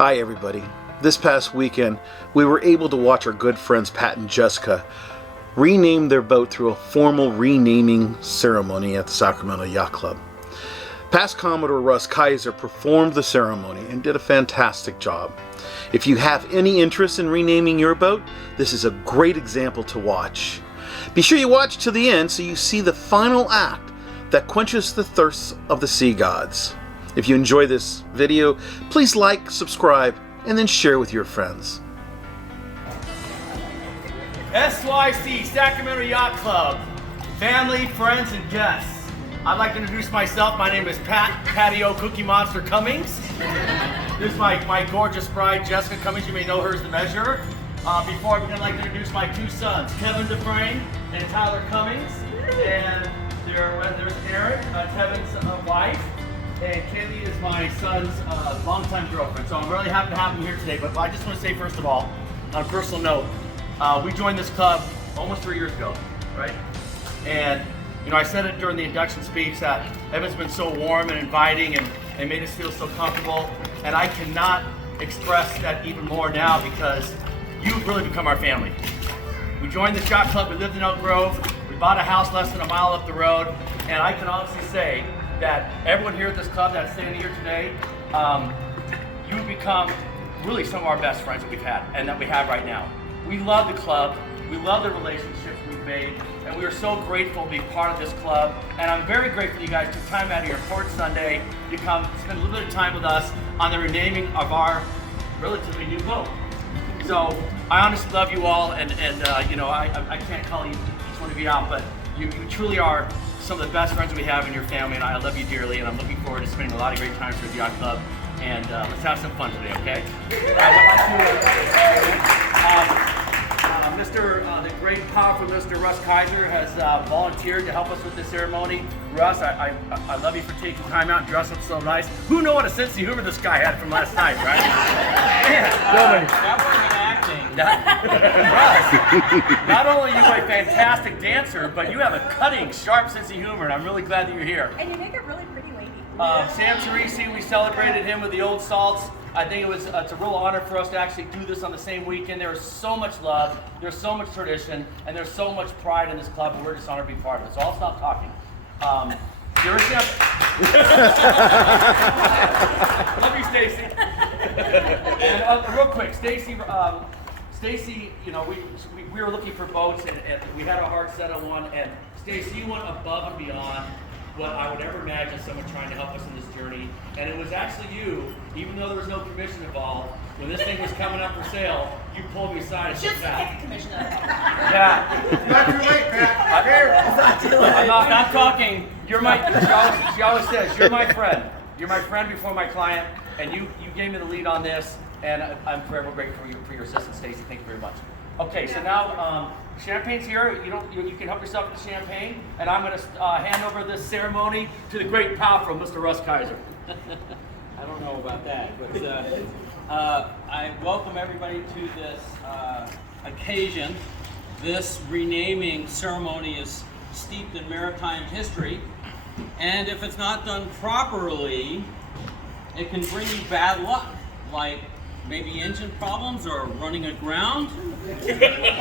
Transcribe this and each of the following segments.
Hi everybody. This past weekend, we were able to watch our good friends Pat and Jessica rename their boat through a formal renaming ceremony at the Sacramento Yacht Club. Past Commodore Russ Kaiser performed the ceremony and did a fantastic job. If you have any interest in renaming your boat, this is a great example to watch. Be sure you watch to the end so you see the final act that quenches the thirsts of the sea gods. If you enjoy this video, please like, subscribe, and then share with your friends. SYC, Sacramento Yacht Club, family, friends, and guests. I'd like to introduce myself. My name is Patio Cookie Monster Cummings. This is my gorgeous bride, Jessica Cummings. You may know her as the measurer. Before I begin, I'd like to introduce my two sons, Kevin Dufresne and Tyler Cummings. And there's Erin, Kevin's wife. And Candy is my son's longtime girlfriend. So I'm really happy to have them here today. But I just want to say, first of all, on a personal note, we joined this club almost 3 years ago, right? And you know, I said it during the induction speech that Evan's been so warm and inviting and made us feel so comfortable. And I cannot express that even more now because you've really become our family. We joined this yacht club, we lived in Elk Grove, we bought a house less than a mile up the road, and I can honestly say that everyone here at this club that's standing here today, you've become really some of our best friends that we've had and that we have right now. We love the club, we love the relationships we've made, and we are so grateful to be part of this club. And I'm very grateful you guys took time out of your important Sunday to come spend a little bit of time with us on the renaming of our relatively new boat. So I honestly love you all, and you know, I can't call you each one of you out, but you truly are some of the best friends we have in your family, and I love you dearly, and I'm looking forward to spending a lot of great times with the Yacht Club, and let's have some fun today, okay? The great, powerful Mr. Russ Kaiser has volunteered to help us with this ceremony. Russ, I love you for taking time out and dressing up so nice. Who knows what a sense of humor this guy had from last night, right? That wasn't acting. Russ, not only are you a fantastic dancer, but you have a cutting, sharp sense of humor, and I'm really glad that you're here. And you make a really pretty lady. Sam Teresi, we celebrated him with the Old Salts. I think it's a real honor for us to actually do this on the same weekend. There is so much love, there's so much tradition, and there's so much pride in this club, and we're just honored to be part of it. So I'll stop talking. You're a Love you, Stacy. And real quick, Stacy, you know, we were looking for boats, and we had a hard set on one, and Stacy, you went above and beyond what I would ever imagine someone trying to help us in this journey. And it was actually you, even though there was no commission involved, when this thing was coming up for sale, you pulled me aside and said, Just get the commission out of it. Yeah. It's not too late, Pat. I'm here. It's not too late. I'm not talking. She always says, you're my friend. You're my friend before my client, and you gave me the lead on this, and I'm forever grateful for your assistance, Stacy. Thank you very much. Okay, so now Champagne's here. You can help yourself with the champagne, and I'm going to hand over this ceremony to the great, powerful Mr. Russ Kaiser. I don't know about that, but I welcome everybody to this occasion. This renaming ceremony is steeped in maritime history, and if it's not done properly, it can bring you bad luck, like maybe engine problems or running aground.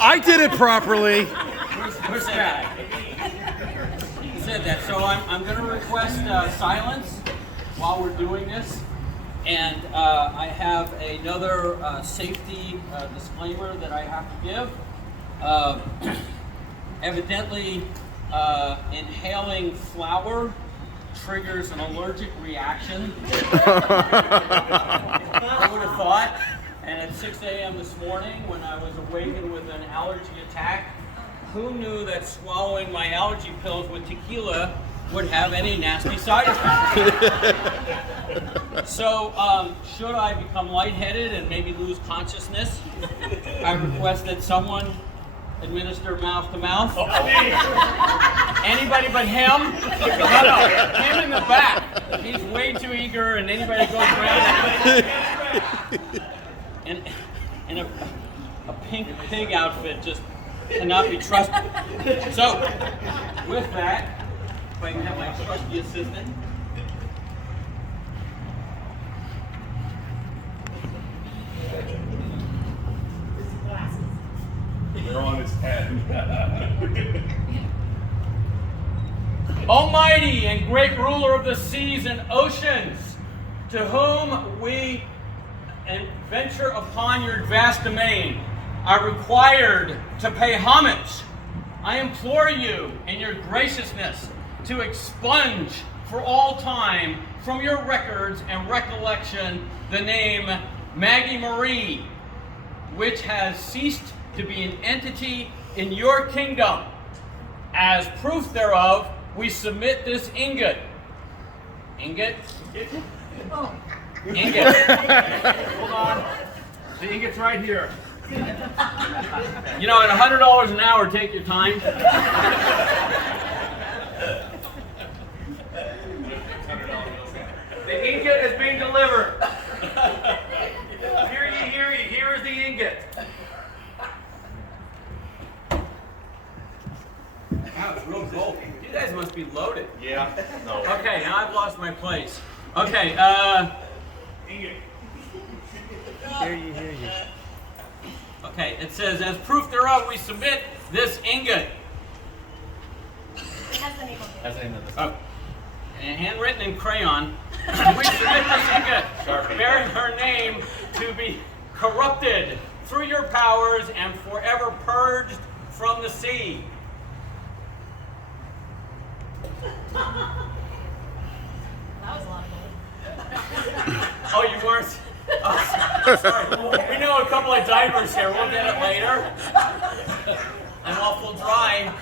I did it properly. Where's that? He said that. So I'm going to request silence while we're doing this. And I have another safety disclaimer that I have to give. Evidently, inhaling flour triggers an allergic reaction. I would have thought. And at 6 a.m. this morning, when I was awakened with an allergy attack, who knew that swallowing my allergy pills with tequila would have any nasty side effects? So, should I become lightheaded and maybe lose consciousness, I request that someone administer mouth to mouth. Anybody but him? No, him in the back. He's way too eager, and anybody goes around in a pink pig outfit just cannot be trusted. So, with that, if I can have my trusty assistant. Almighty and great ruler of the seas and oceans, to whom we venture upon your vast domain, are required to pay homage. I implore you in your graciousness to expunge for all time from your records and recollection the name Maggie Marie, which has ceased to be an entity in your kingdom. As proof thereof, we submit this ingot. Ingot? Ingot. Hold on. The ingot's right here. You know, at $100 an hour, take your time. The ingot is being delivered. Hear ye, hear ye. Here is the ingot. Wow, it's real gold. You guys must be loaded. Yeah. No. Okay, now I've lost my place. Okay, Ingot. Hear you. okay, it says, as proof thereof, we submit this ingot. It has the name of it. That's the name of this. Oh, and handwritten in crayon. We submit this ingot, bearing her name to be corrupted through your powers and forever purged from the sea. That was a lot of gold. Oh, you weren't? Oh, sorry. We know a couple of divers here. We'll get it later. I'm awful dry.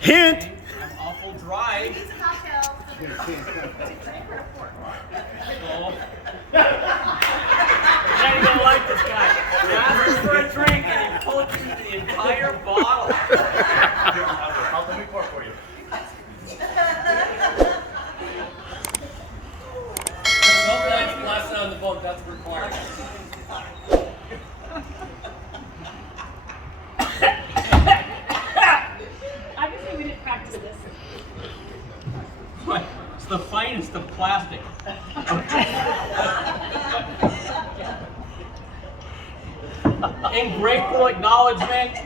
Hint! I'm awful dry. It's a cocktail. So, now you're gonna like this guy. You ask him for a drink and he pulls you the entire bottle. Let me pour for you. No points lesson on the boat. That's required. Obviously, we didn't practice this. What? It's the finest of plastic. In grateful acknowledgement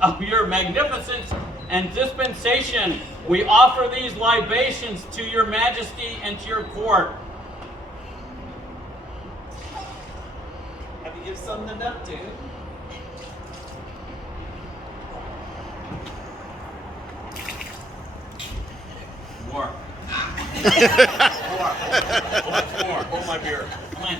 of your magnificence and dispensation, we offer these libations to your majesty and to your court. Have you give some to Neptune? More. More. Hold my beer. Come on.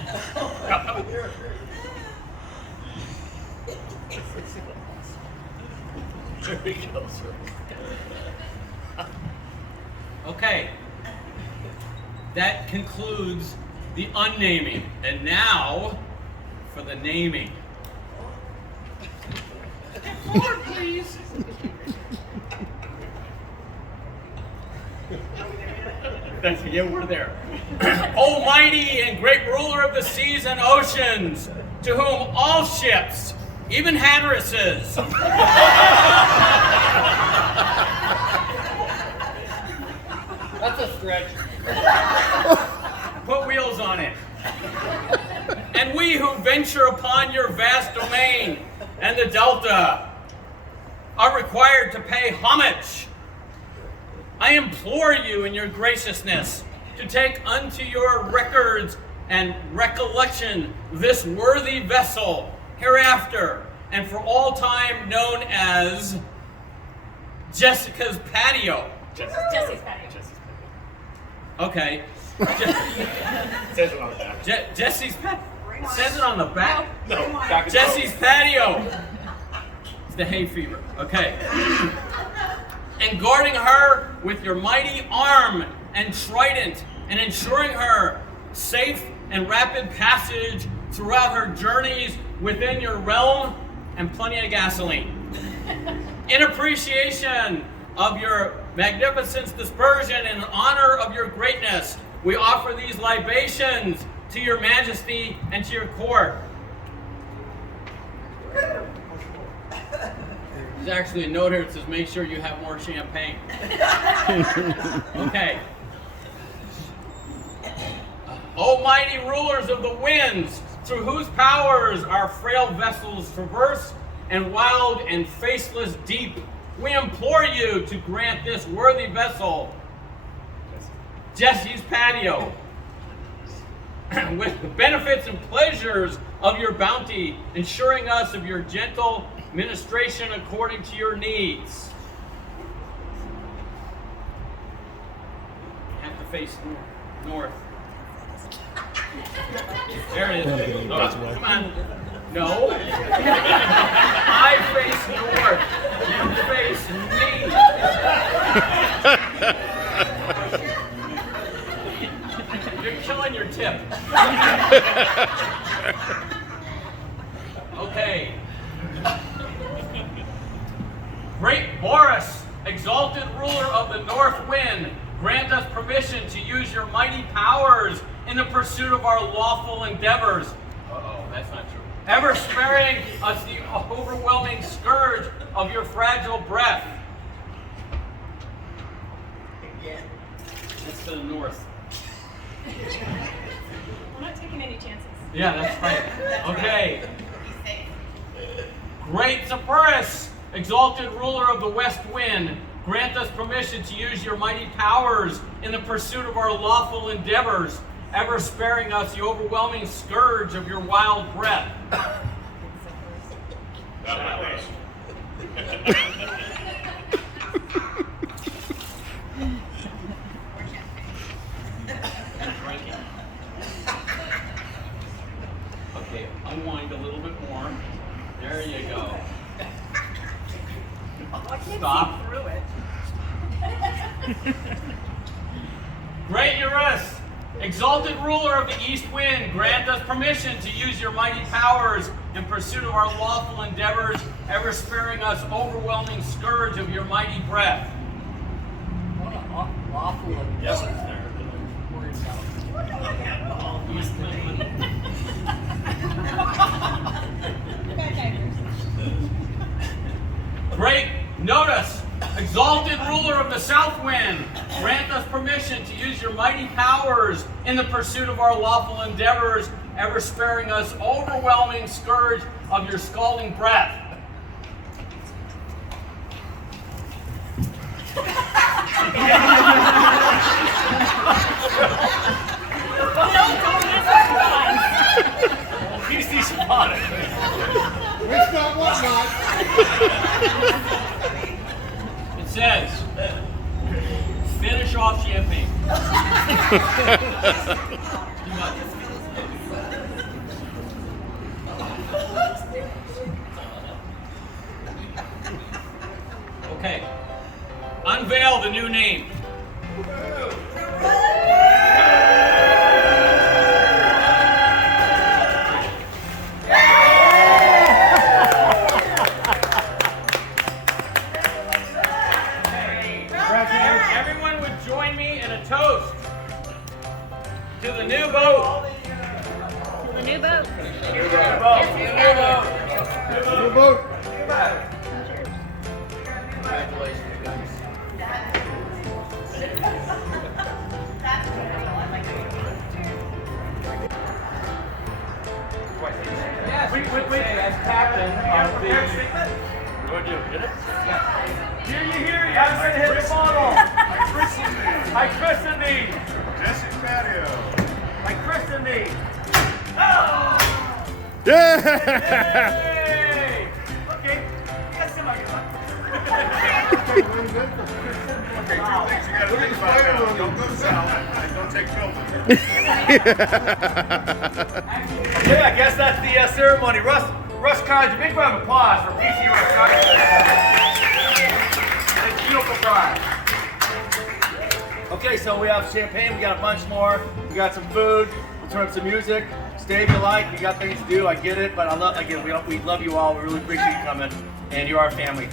There we go, sir. Okay. That concludes the unnaming. And now for the naming. Forward, please. Yeah, we're there. Almighty and great ruler of the seas and oceans, to whom all ships, even hatteresses, That's a stretch. put wheels on it. And we who venture upon your vast domain and the Delta are required to pay homage. I implore you in your graciousness to take unto your records and recollection this worthy vessel hereafter and for all time known as Jessica's Patio. Jesse's patio. Okay. Says it on the back. Jesse's Patio. Says it on the back. No, back is Jesse's Patio. It's the hay fever. Okay. And guarding her with your mighty arm and trident, and ensuring her safe and rapid passage throughout her journeys within your realm, and plenty of gasoline. In appreciation of your magnificence, dispersion, and in honor of your greatness, we offer these libations to your majesty and to your court. There's actually a note here that says, make sure you have more champagne. Okay. Almighty rulers of the winds, through whose powers our frail vessels traverse, and wild and faceless deep we implore you to grant this worthy vessel, Jesse's Patio, with the benefits and pleasures of your bounty, ensuring us of your gentle ministration according to your needs. You have to face north. There it is. Come on. No. I face north. You face me. You're killing your tip. Okay. Great Boris, exalted ruler of the north wind, grant us permission to use your mighty powers in the pursuit of our lawful endeavors. Uh-oh, that's not true. Ever sparing us the overwhelming scourge of your fragile breath. That's to the north. We're not taking any chances. Yeah, that's right. Okay. Great Zephyrus, exalted ruler of the west wind, grant us permission to use your mighty powers in the pursuit of our lawful endeavors, ever sparing us the overwhelming scourge of your wild breath. Okay, unwind a little bit more. There you go. Stop. Through it. Great Eurus, exalted ruler of the east wind, grant us permission to use your mighty powers in pursuit of our lawful endeavors, ever sparing us overwhelming scourge of your mighty breath. What a lawful endeavor there. East wind. Great Notice, exalted ruler of the south wind, grant us permission to use your mighty powers in the pursuit of our lawful endeavors, ever sparing us overwhelming scourge of your scalding breath. He's despotic. Which not what not? It says, finish off Champaign. Okay. Unveil the new name. Everyone would join me in a toast to the new boat. The new boat. New vote. Wait, as captain of the... What do you get it? Hear you, hear you. I'm ready to hit the bottle. I christened thee. Jesse's patio. I christened thee. Yeah! Hey! Okay. You got somebody on. Okay, two things you gotta think about now. Don't go south and don't take filters. Yeah, I guess that's the ceremony. Russ Carnes, a big round of applause for PC Russ Carnes. Thank you for pride. Okay, so we have champagne, we got a bunch more, we got some food, we'll turn up some music. Stay if you like, you got things to do, I get it, but we love you all, we really appreciate you coming, and you're our family.